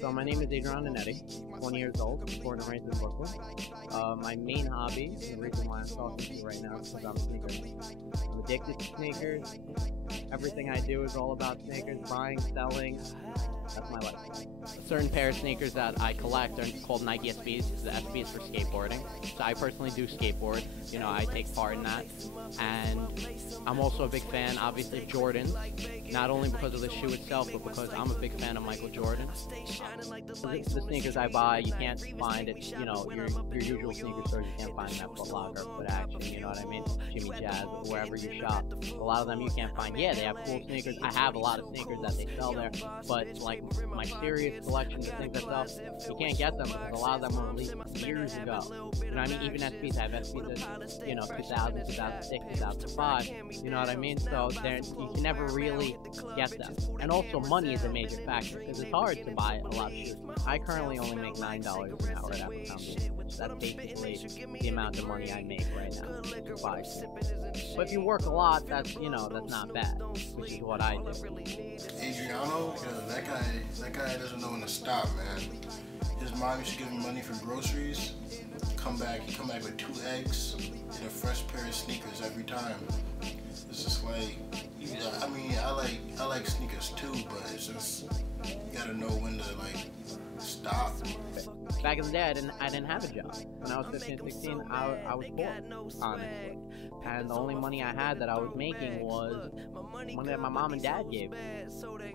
So my name is Javon, 20 years old, born and raised in Brooklyn. My main hobby, the reason why I'm talking to you right now is because I'm a sneaker. I'm addicted to sneakers. Everything I do is all about sneakers, buying, selling. That's my life. A certain pair of sneakers that I collect are called Nike SBs. The SB is for skateboarding. So I personally do skateboard. You know, I take part in that. And I'm also a big fan, obviously, of Jordan. Not only because of the shoe itself, but because I'm a big fan of Michael Jordan. The sneakers I buy, you can't find it, you know, your usual sneaker stores, you can't find them at Foot Locker, Foot Action, you know what I mean? Jimmy Jazz, wherever you shop. A lot of them you can't find. Yeah, they have cool sneakers. I have a lot of sneakers that they sell there, but like my serious collection of things I sell, you can't get them because a lot of them were released years ago. You know what I mean? Even SBs, I have SBs that, you know, 2000, 2006, 2005, you know what I mean? So you can never really get them. And also money is a major factor because it's hard to buy a lot of shoes. I currently only make $9 an hour at Apple. That's basically the amount of money I make right now to buy shoes. But if you work a lot, that's, you know, that's not bad, which is what I do. Adriano, that guy doesn't know when to stop, man. His mom used to give him money for groceries. He come back with 2 eggs and a fresh pair of sneakers every time. It's just like, I mean, I like sneakers too, but it's just, you gotta know when to like stop. Back in the day, I didn't have a job. When I was 15, 16, I was poor, honestly. And the only money I had that I was making was money that my mom and dad gave me.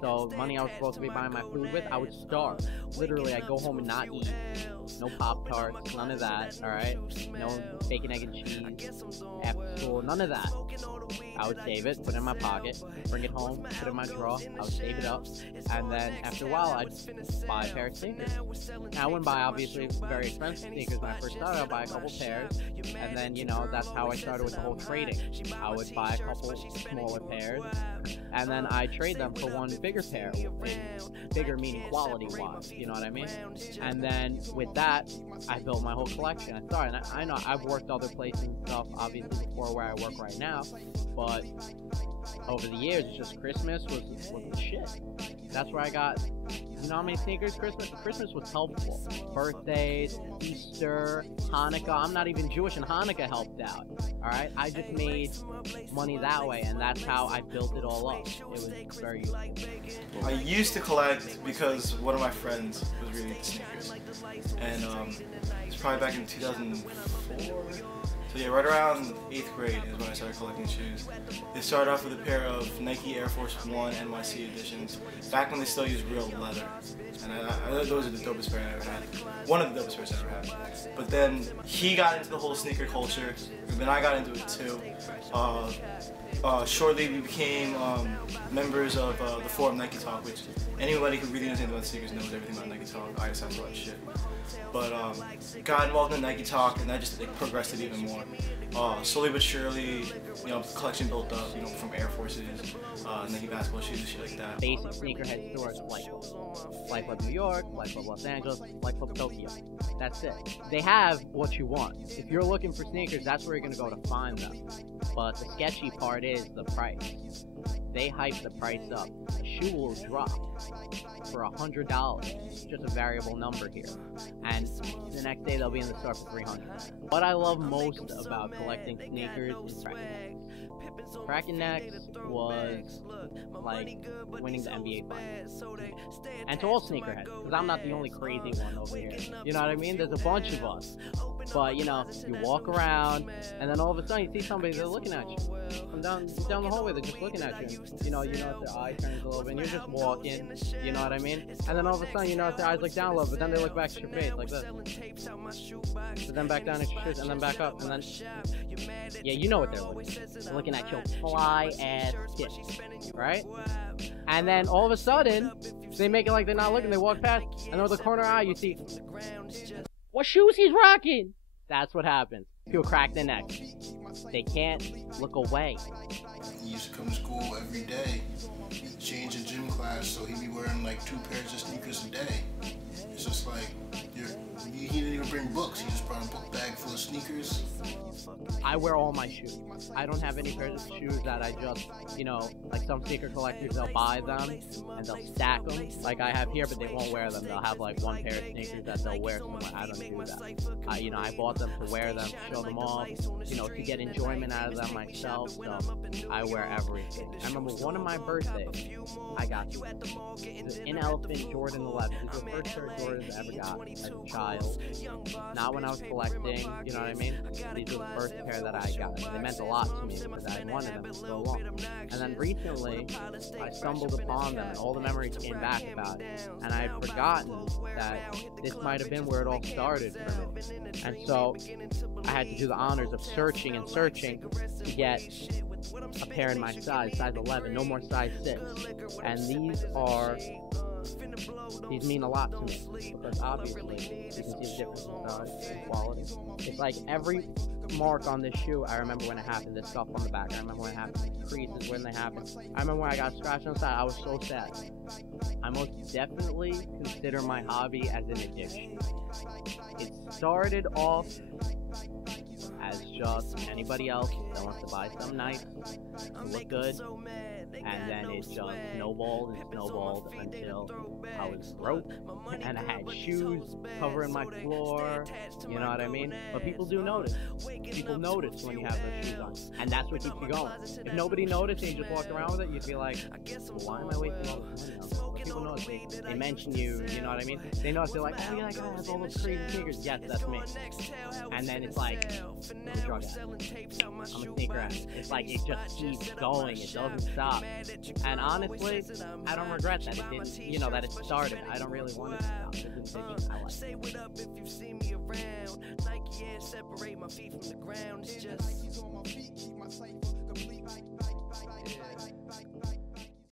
So money I was supposed to be buying my food with, I would starve. Literally, I'd go home and not eat. No Pop-Tarts, none of that, alright? No bacon, egg, and cheese after school, none of that. I would save it, put it in my pocket, bring it home, put it in my drawer, I would save it up, and then after a while, I'd buy a pair of sneakers. Now, I wouldn't buy, obviously, very expensive sneakers when I first started. I'd buy a couple pairs, and then, you know, that's how I started with the whole trading. I would buy a couple smaller pairs, and then I'd trade them for one bigger pair, bigger meaning quality-wise, you know what I mean? And then with that, I built my whole collection. I started, and I know I've worked other places and stuff, obviously, before where I work right now, but over the years, just Christmas was the shit. That's where I got, you know how many sneakers? Christmas was helpful. Birthdays, Easter, Hanukkah. I'm not even Jewish, and Hanukkah helped out. Alright? I just made money that way, and that's how I built it all up. It was very useful. I used to collect because one of my friends was really into sneakers. And it's probably back in 2004. So yeah, right around 8th grade is when I started collecting shoes. They started off with a pair of Nike Air Force 1 NYC editions, back when they still used real leather. And those are the dopest pairs I ever had. One of the dopest pairs I ever had. But then he got into the whole sneaker culture, and then I got into it too. Shortly we became members of the forum Nike Talk, which anybody who really knows anything about sneakers knows everything about Nike Talk. I just have a lot of shit. But got involved in Nike Talk, and that just progressed it even more. Slowly but surely, you know, the collection built up, you know, from Air Forces, Nike basketball shoes and shit like that. Basic sneakerhead stores like Flight Club New York, Flight Club Los Angeles, Flight Club Tokyo. That's it. They have what you want. If you're looking for sneakers, that's where you're gonna go to find them. But the sketchy part is the price. They hype the price up. A shoe will drop for $100, just a variable number here, and the next day they'll be in the store for $300. What I love most about collecting sneakers is Kraken Next was like winning the NBA Finals. And to all sneakerheads, because I'm not the only crazy one over here. You know what I mean? There's a bunch of us. But, you know, you walk around, and then all of a sudden you see somebody, they're looking at you. From down the hallway, they're just looking at you. You know, their eye turns a little bit, and you're just walking, you know what I mean? And then all of a sudden, you know, their eyes look down a little, but then they look back at your face like this. But then back down at your shoes, and then back up, and then... Yeah, you know what they're looking at your fly-ass dick, right? And then all of a sudden, they make it like they're not looking, they walk past, and over the corner eye, you see... What shoes he's rocking? That's what happens. People crack their neck. They can't look away. He used to come to school every day. He'd change in gym class, so he'd be wearing like 2 pairs of sneakers a day. It's just like, he didn't even bring books. He just brought a book bag full of sneakers? I wear all my shoes. I don't have any pairs of shoes that I just, like some sneaker collectors, they'll buy them and they'll stack them like I have here, but they won't wear them. They'll have like one pair of sneakers that they'll wear somewhere. I don't do that. I bought them to wear them, to show them off, to get enjoyment out of them myself. So I wear everything. I remember one of my birthdays, I got an elephant Jordan 11. These were the first pair of Jordans I ever got as a child. Not when I was collecting, you know what I mean? These were the first pair that I got. They meant a lot to me because I had wanted them for so long. And then recently, I stumbled upon them and all the memories came back about it. And I had forgotten that this might have been where it all started for me. And so I had to do the honors of searching and searching to get a pair in my size 11, no more size 6. And these mean a lot to me because obviously you can see the difference in size and quality. It's like every mark on this shoe, I remember when it happened, this stuff on the back, I remember when it happened, the creases when they happened. I remember when I got scratched on the side, I was so sad. I most definitely consider my hobby as an addiction. It started off as just anybody else that wants to buy something nice, to look good, and then it just snowballed and snowballed until I was broke and I had shoes covering my floor, you know what I mean? But people do notice. People notice when you have those shoes on, and that's what keeps you going. If nobody noticed and you just walked around with it, you'd be like, well, why am I wasting all this money on this? People notice, they mention you, you know what I mean? They notice, they're like, oh yeah, that guy has all those crazy sneakers. Yes, that's me. And then it's like, I'm a drug addict. I'm a sneaker addict. It's like it just keeps going. It doesn't stop. And honestly, I don't regret that it didn't, that it started. I don't really want it to stop. It's an addiction. I like it. Say what up if you see me around. Nike and separate my feet from the ground. It's just